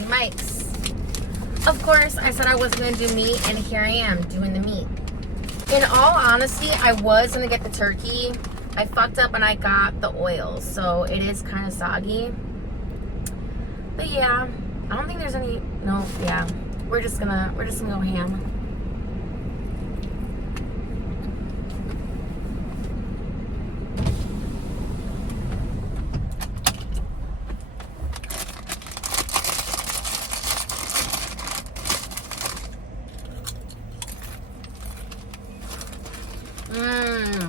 Jersey Mike's. Of course, I said I wasn't going to do meat, and here I am doing the meat. In all honesty, I was going to get the turkey. I fucked up and I got the oil, so it is kind of soggy. But yeah, I don't think there's any, no, yeah. We're just gonna go ham.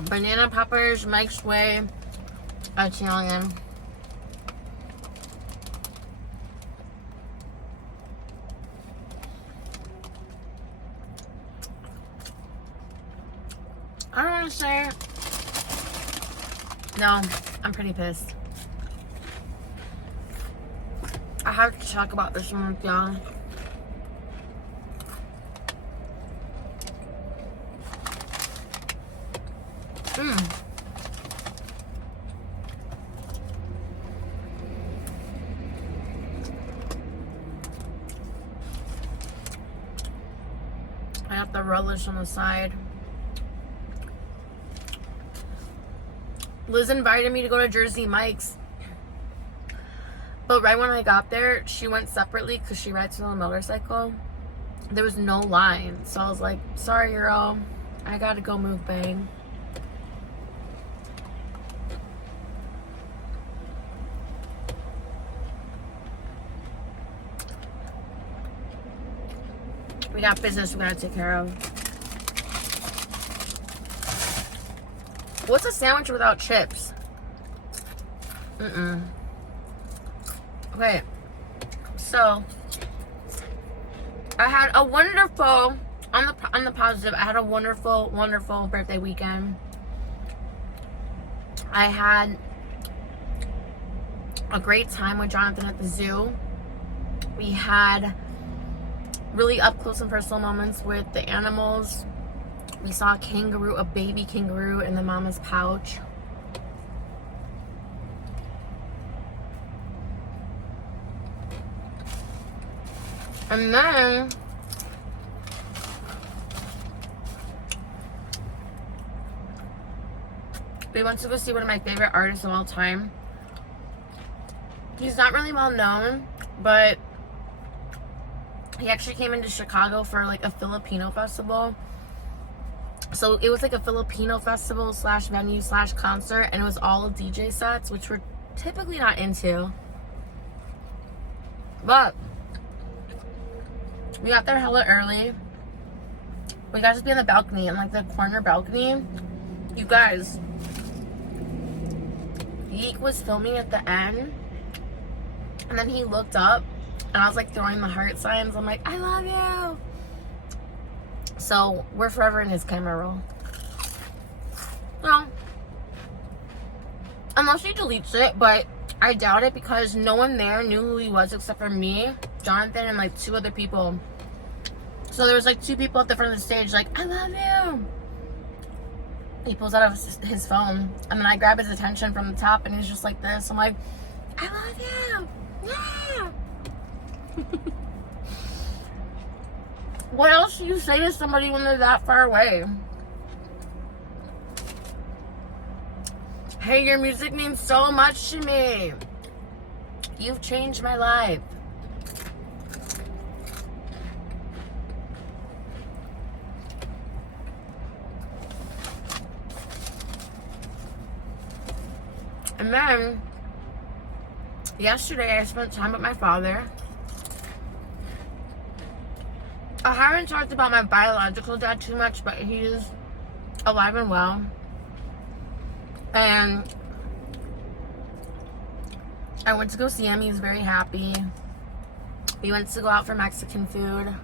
Banana peppers, Mike's Way, Italian. I don't want to say. No, I'm pretty pissed. I have to talk about this one with y'all. I have the relish on the side. Liz invited me to go to Jersey Mike's, but right when I got there, she went separately because she rides on a motorcycle. There was no line, so I was like, sorry girl, I gotta go move bang. We got business we gotta take care of. What's a sandwich without chips? Okay, so I had a wonderful, on the positive, I had a wonderful birthday weekend. I had a great time with Jonathan at the zoo. We had really up close and personal moments with the animals. We saw a kangaroo, a baby kangaroo in the mama's pouch. And then we went to go see one of my favorite artists of all time. He's not really well known, but he actually came into Chicago for like a Filipino festival. So it was like a Filipino festival slash venue slash concert, and it was all DJ sets, which we're typically not into. But we got there hella early. We got to be on the balcony, and like the corner balcony. You guys, Yeek was filming at the end, and then he looked up, and I was like throwing the heart signs. I'm like, I love you. So we're forever in his camera roll. No. Unless he deletes it, but I doubt it because no one there knew who he was except for me, Jonathan, and like 2 other people. So there was like 2 people at the front of the stage like, I love you. He pulls out of his phone, and then I grab his attention from the top, and he's just like this. I'm like, I love you. Yeah. What else do you say to somebody when they're that far away? Hey, your music means so much to me. You've changed my life. And then, yesterday I spent time with my father. I haven't talked about my biological dad too much, but he's alive and well. And I went to go see him. He's very happy. We went to go out for Mexican food.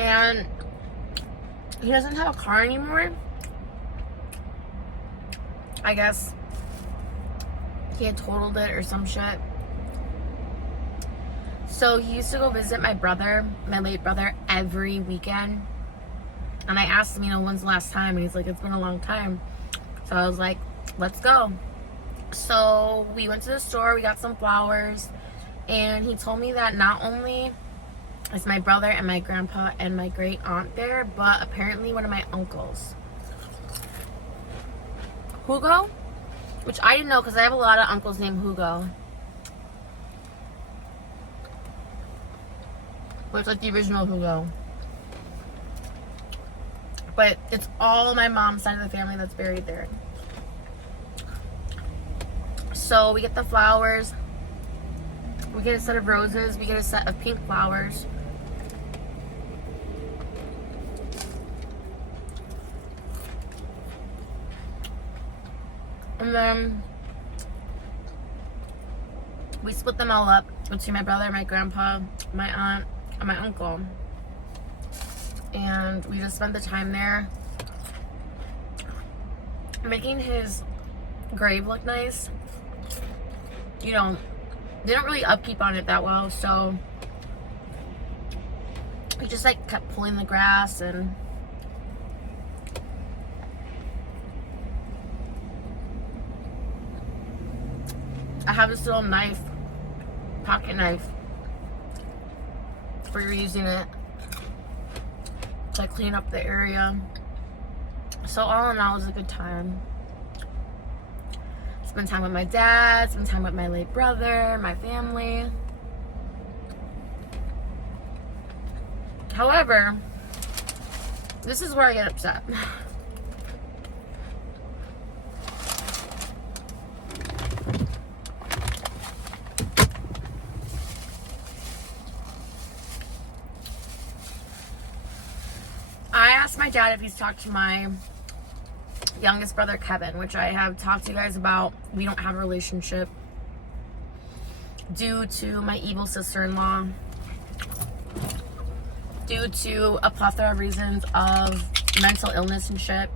And he doesn't have a car anymore. I guess he had totaled it or some shit. So he used to go visit my brother, my late brother, every weekend. And I asked him, you know, when's the last time? And he's like, it's been a long time. So I was like, let's go. So we went to the store, we got some flowers, and he told me that not only is my brother and my grandpa and my great aunt there, but apparently one of my uncles, Hugo, which I didn't know because I have a lot of uncles named Hugo. But it's like the original Hugo. But it's all my mom's side of the family that's buried there. So we get the flowers. We get a set of roses. We get a set of pink flowers. And then we split them all up between my brother, my grandpa, my aunt, and my uncle. And we just spent the time there making his grave look nice. You know, they don't really upkeep on it that well, so we just like kept pulling the grass. And I have this little knife, pocket knife, for using it to clean up the area. So all in all, it was a good time. Spend time with my dad, spend time with my late brother, my family. However, this is where I get upset. I asked my dad if he's talked to my youngest brother Kevin, which I have talked to you guys about. We don't have a relationship due to my evil sister-in-law, due to a plethora of reasons of mental illness and shit.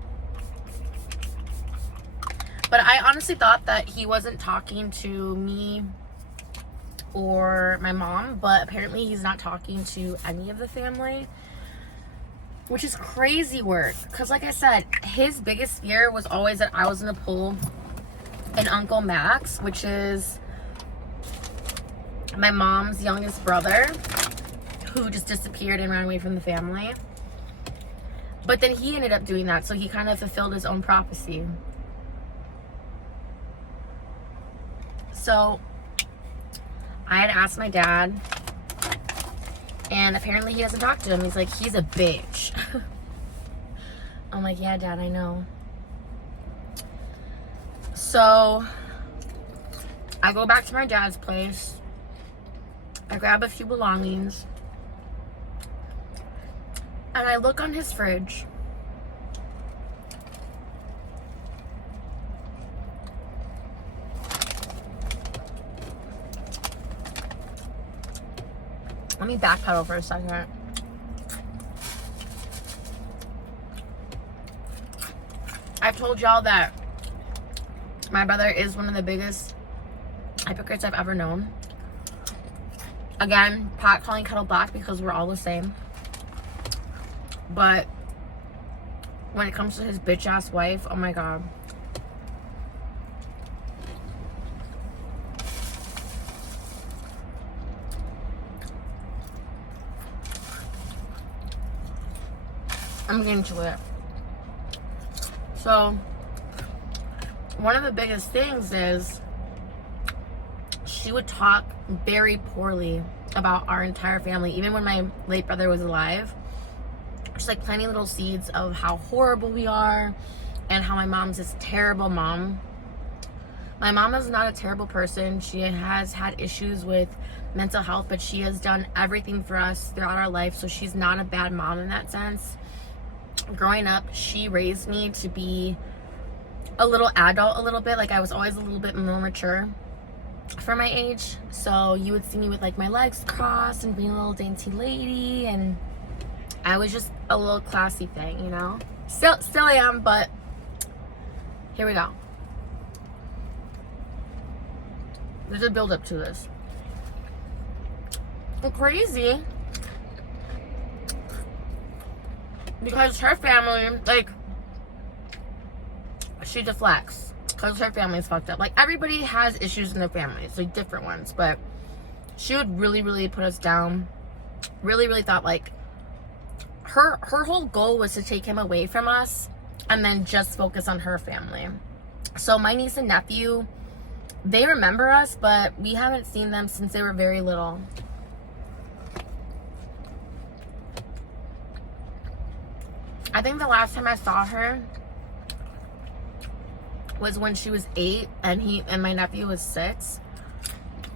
But I honestly thought that he wasn't talking to me or my mom, but apparently he's not talking to any of the family, which is crazy work. Because like I said, his biggest fear was always that I was going to pull an Uncle Max, which is my mom's youngest brother, who just disappeared and ran away from the family. But then he ended up doing that, so he kind of fulfilled his own prophecy. So I had asked my dad, and apparently he doesn't talk to him. He's like, he's a bitch. I'm like, yeah, Dad, I know. So I go back to my dad's place. I grab a few belongings. And I look on his fridge. Let me backpedal for a second. I've told y'all that my brother is one of the biggest hypocrites I've ever known. Again, pot calling kettle black because we're all the same. But when it comes to his bitch ass wife, oh my god. I'm getting to it. So, one of the biggest things is she would talk very poorly about our entire family, even when my late brother was alive. Just like planting little seeds of how horrible we are and how my mom's this terrible mom. My mom is not a terrible person. She has had issues with mental health, but she has done everything for us throughout our life, so she's not a bad mom in that sense. Growing up, she raised me to be a little adult a little bit. Like, I was always a little bit more mature for my age. So you would see me with like my legs crossed and being a little dainty lady, and I was just a little classy thing, you know. Still am, but here we go. There's a build up to this. Well, crazy because her family, like, she deflects because her family's fucked up. Like, everybody has issues in their families, like different ones, but she would really, really put us down. Really, really thought like her whole goal was to take him away from us and then just focus on her family. So my niece and nephew, they remember us, but we haven't seen them since they were very little. I think the last time I saw her was when she was 8 and my nephew was 6,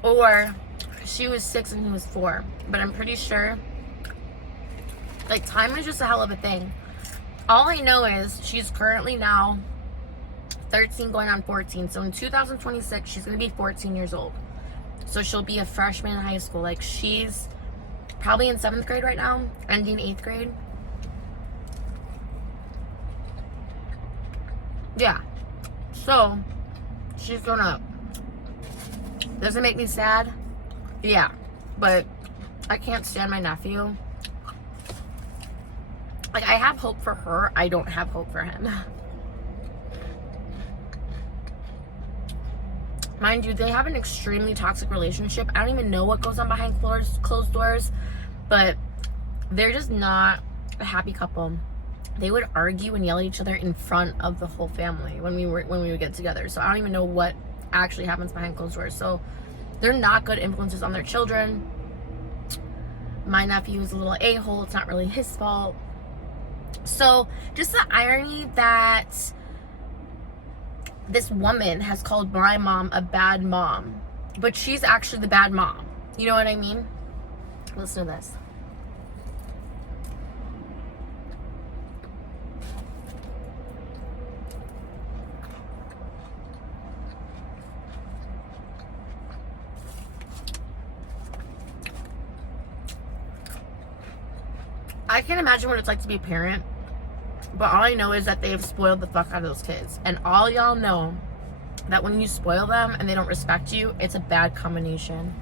or she was 6 and he was 4. But I'm pretty sure, like, time is just a hell of a thing. All I know is she's currently now 13 going on 14. So in 2026, she's going to be 14 years old. So she'll be a freshman in high school. Like, she's probably in 7th grade right now, ending 8th grade. Yeah. So, she's grown up. Does it make me sad? Yeah. But I can't stand my nephew. Like, I have hope for her. I don't have hope for him. Mind you, they have an extremely toxic relationship. I don't even know what goes on behind closed doors, but they're just not a happy couple. They would argue and yell at each other in front of the whole family when we would get together. So I don't even know what actually happens behind closed doors. So they're not good influences on their children. My nephew is a little a-hole. It's not really his fault. So just the irony that this woman has called my mom a bad mom, but she's actually the bad mom. You know what I mean? Listen to this. I can't imagine what it's like to be a parent, but all I know is that they've spoiled the fuck out of those kids. And all y'all know that when you spoil them and they don't respect you, it's a bad combination.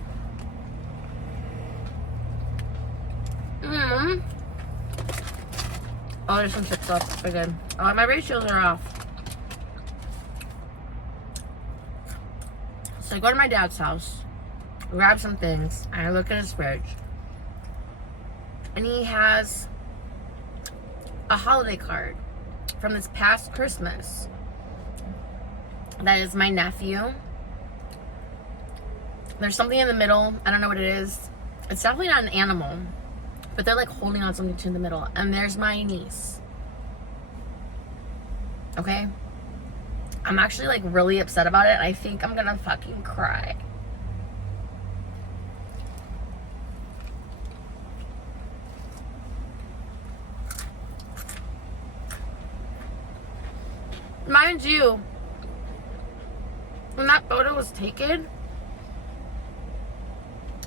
Oh, there's some chips left. We're good. Oh, my ratios are off. So I go to my dad's house, grab some things, and I look in his fridge. And he has a holiday card from this past Christmas. That is my nephew. There's something in the middle. I don't know what it is. It's definitely not an animal, but they're like holding on something in the middle. And there's my niece. Okay? I'm actually like really upset about it. I think I'm gonna fucking cry. Mind you, when that photo was taken,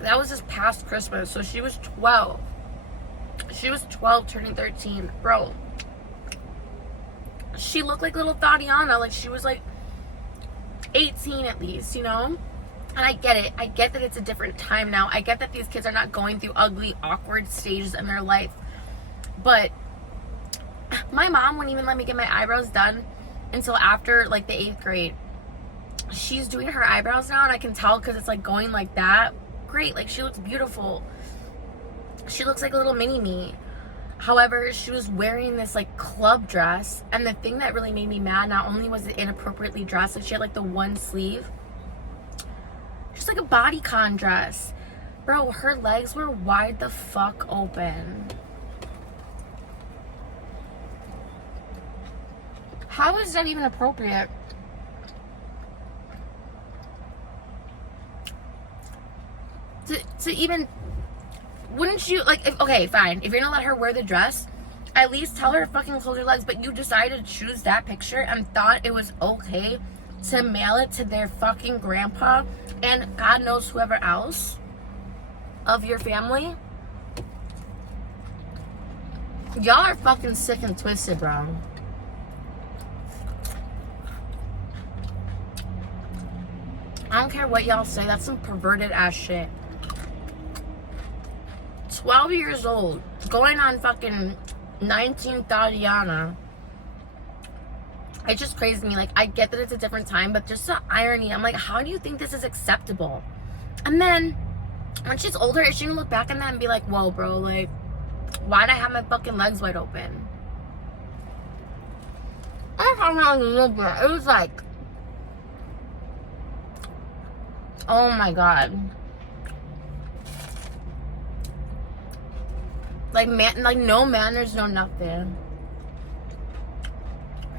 that was just past Christmas, so she was 12. She was 12 turning 13. Bro, she looked like little Tatiana, like she was like 18 at least, you know? And I get it. I get that it's a different time now. I get that these kids are not going through ugly, awkward stages in their life. But my mom wouldn't even let me get my eyebrows done until after like the 8th grade. She's doing her eyebrows now, and I can tell because it's like going like that. Great, like she looks beautiful. She looks like a little mini me. However, she was wearing this like club dress, and the thing that really made me mad, not only was it inappropriately dressed, like she had like the one sleeve, just like a bodycon dress. Bro, her legs were wide the fuck open. How is that even appropriate? To even, wouldn't you, like, okay, fine. If you're gonna let her wear the dress, at least tell her to fucking close her legs. But you decided to choose that picture and thought it was okay to mail it to their fucking grandpa and God knows whoever else of your family. Y'all are fucking sick and twisted, bro. I don't care what y'all say. That's some perverted ass shit. 12 years old, going on fucking 19 Tatiana. It's just crazy to me. Like, I get that it's a different time, but just the irony. I'm like, how do you think this is acceptable? And then when she's older, is she gonna look back on that and be like, whoa, bro, like, why'd I have my fucking legs wide open? I don't know how long lived there. It was like, oh my god. Like, no manners, no nothing.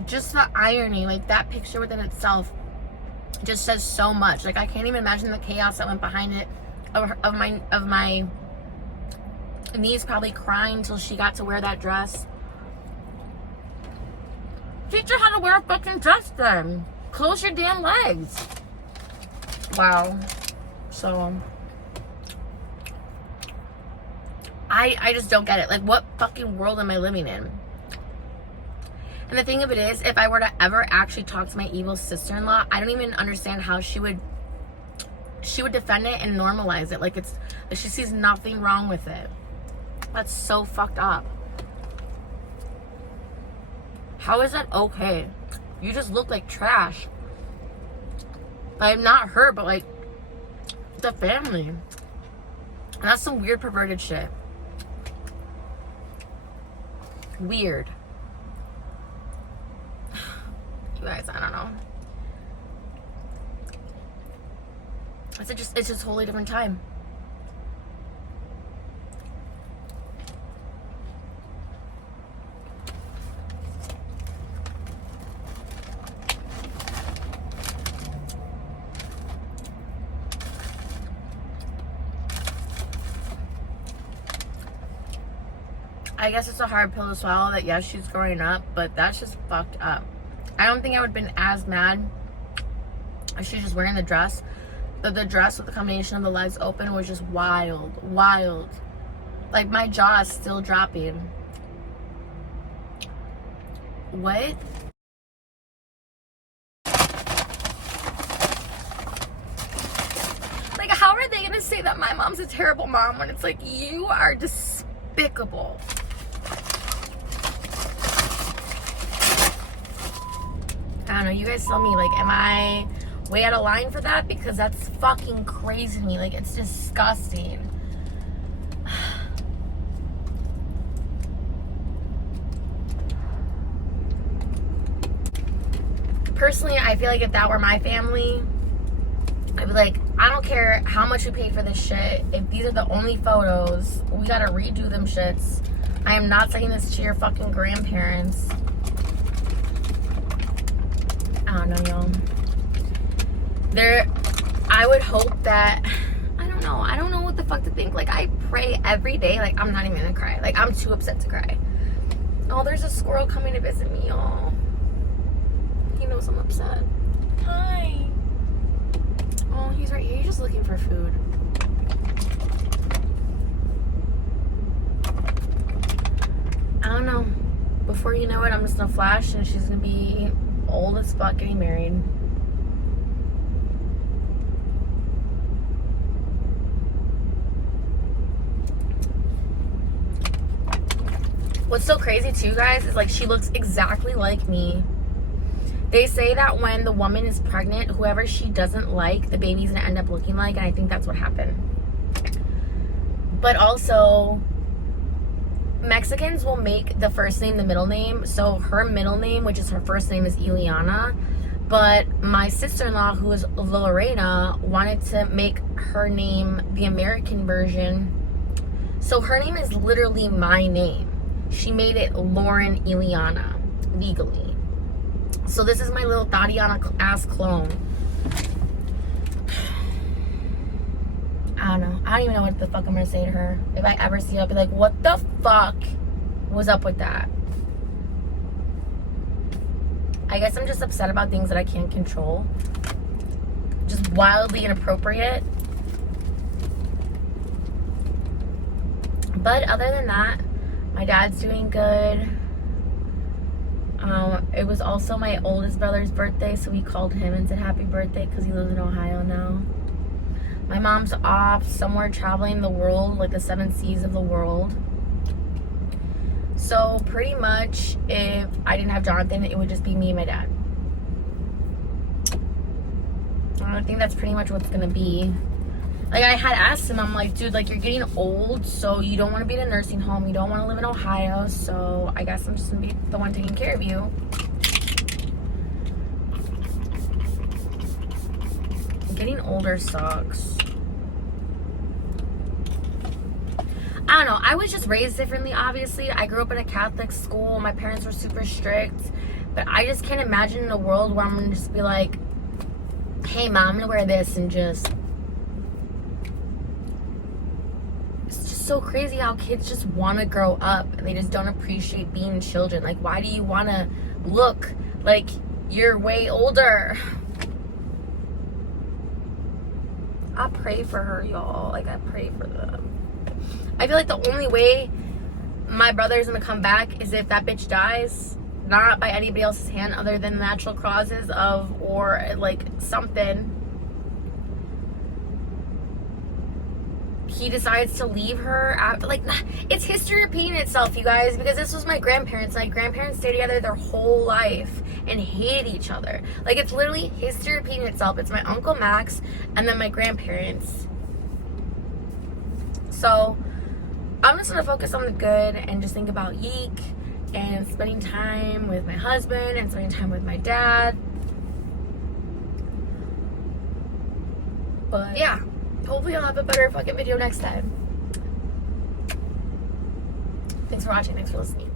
Just the irony, like, that picture within itself just says so much. Like, I can't even imagine the chaos that went behind it of my niece probably crying till she got to wear that dress. Teach her how to wear a fucking dress then. Close your damn legs. Wow. So I just don't get it. Like, what fucking world am I living in? And the thing of it is, if I were to ever actually talk to my evil sister-in-law, I don't even understand how she would defend it and normalize it. Like, she sees nothing wrong with it. That's so fucked up. How is that okay? You just look like trash. Like, not her, but like the family. And that's some weird perverted shit. Weird. You guys, I don't know. It's just a totally different time. I guess it's a hard pill to swallow that, yes, she's growing up, but that's just fucked up. I don't think I would have been as mad if she's just wearing the dress. But the dress with the combination of the legs open was just wild. Wild. Like, my jaw is still dropping. What? Like, how are they gonna say that my mom's a terrible mom when it's like, you are despicable? I don't know, you guys tell me, like, am I way out of line for that? Because that's fucking crazy to me. Like, it's disgusting. Personally, I feel like if that were my family, I'd be like, I don't care how much we paid for this shit. If these are the only photos, we gotta redo them shits. I am not sending this to your fucking grandparents. I don't know, y'all. I would hope that, I don't know what the fuck to think. Like, I pray every day. Like, I'm not even gonna cry. Like, I'm too upset to cry. Oh, there's a squirrel coming to visit me, y'all. He knows I'm upset. Hi. Oh, he's right here. He's just looking for food. I don't know. Before you know it, I'm just gonna flash and she's gonna be old as fuck getting married. What's so crazy too, guys, is like she looks exactly like me. They say that when the woman is pregnant, whoever she doesn't like, the baby's gonna end up looking like, and I think that's what happened. But also, Mexicans will make the first name the middle name. So her middle name, which is her first name, is Ileana. But my sister-in-law, who is Lorena, wanted to make her name the American version. So her name is literally my name. She made it Lauren Ileana, legally. So this is my little Tatiana ass clone. I don't know. I don't even know what the fuck I'm gonna say to her. If I ever see her, I'll be like, what the fuck was up with that? I guess I'm just upset about things that I can't control. Just wildly inappropriate. But other than that, my dad's doing good. It was also my oldest brother's birthday, so we called him and said happy birthday because he lives in Ohio now. My mom's off somewhere traveling the world, like the 7 seas of the world. So pretty much if I didn't have Jonathan, it would just be me and my dad. I think that's pretty much what's gonna be. Like, I had asked him, I'm like, dude, like, you're getting old, so you don't want to be in a nursing home, you don't want to live in Ohio, so I guess I'm just gonna be the one taking care of you. Getting older sucks. I don't know, I was just raised differently, obviously. I grew up in a Catholic school, my parents were super strict, but I just can't imagine in a world where I'm gonna just be like, hey mom, I'm gonna wear this, and just, it's just so crazy how kids just want to grow up and they just don't appreciate being children. Like, why do you want to look like you're way older? I pray for her, y'all. Like, I pray for them. I feel like the only way my brother's gonna come back is if that bitch dies, not by anybody else's hand other than natural causes of, or like something. He decides to leave her after, like, it's history repeating itself, you guys, because this was my grandparents. My grandparents stayed together their whole life and hated each other. Like, it's literally history repeating itself. It's my Uncle Max and then my grandparents. So I'm just gonna focus on the good and just think about Yeek and spending time with my husband and spending time with my dad. But yeah, hopefully I'll have a better fucking video next time. Thanks for watching. Thanks for listening.